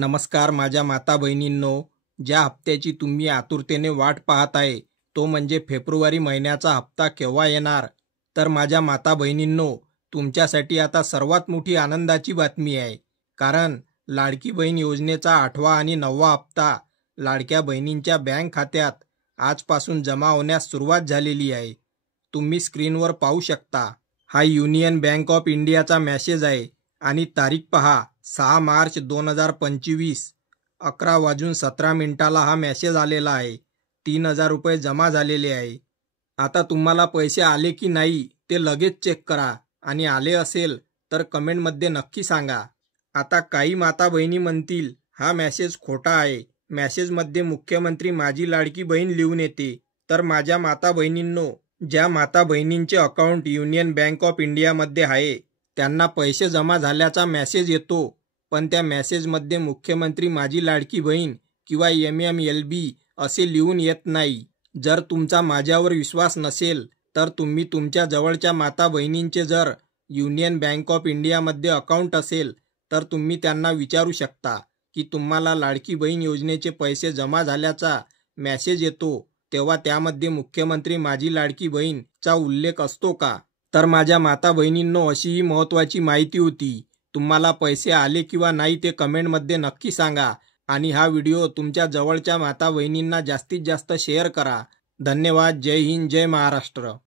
नमस्कार माझ्या माता बहिणींनो, ज्या हप्त्याची तुम्ही आतुरतेने वाट पाहत आहे तो म्हणजे फेब्रुवारी महिन्याचा हप्ता केव्हा येणार। तर माझ्या माता बहिणींनो, तुमच्यासाठी आता सर्वात मोठी आनंदाची बातमी आहे, कारण लाडकी बहीण योजनेचा 8वा आणि 9वा हप्ता लाडक्या बहिणींच्या बँक खात्यात आजपासून जमा होण्यास सुरुवात झालेली आहे। तुम्ही स्क्रीनवर पाहू शकता, हा युनियन बँक ऑफ इंडियाचा मेसेज आहे आणि तारीख पहा 6 मार्च 2025 11:17 हा मेसेज आलेला आहे। 3000 रुपये जमा झालेले आहे। आता तुम्हाला पैसे आले की नाही ते लगेच चेक करा आणि आले असेल तर कमेंटमध्ये नक्की सांगा। आता काही माता बहिणी म्हणतील हा मेसेज खोटा आहे, मेसेजमध्ये मुख्यमंत्री माझी लाडकी बहीण लिहून येते। तर माझ्या माता बहिणींनो, ज्या माता बहिणींचे अकाउंट युनियन बँक ऑफ इंडियामध्ये आहे त्यांना पैसे जमा झाल्याचा मेसेज येतो, पण त्या मेसेजमध्ये मुख्यमंत्री माझी लाडकी बहीण किंवा MMLB असे लिहून येत नाही। जर तुमचा माझ्यावर विश्वास नसेल तर तुम्ही तुमच्या जवळच्या माता बहिणींचे जर युनियन बँक ऑफ इंडियामध्ये अकाउंट असेल तर तुम्ही त्यांना विचारू शकता की तुम्हाला लाडकी बहीण योजनेचे पैसे जमा झाल्याचा मेसेज येतो तेव्हा त्यामध्ये मुख्यमंत्री माझी लाडकी बहीणचा उल्लेख असतो का। तर माझ्या माता बहिणींनो, अशी ही महत्त्वाची माहिती होती। तुम्हाला पैसे आले किंवा नाही ते कमेंटमध्ये नक्की सांगा आणि हा व्हिडिओ तुमच्या जवळच्या माता बहिणींना जास्तीत जास्त शेअर करा। धन्यवाद। जय हिंद, जय महाराष्ट्र।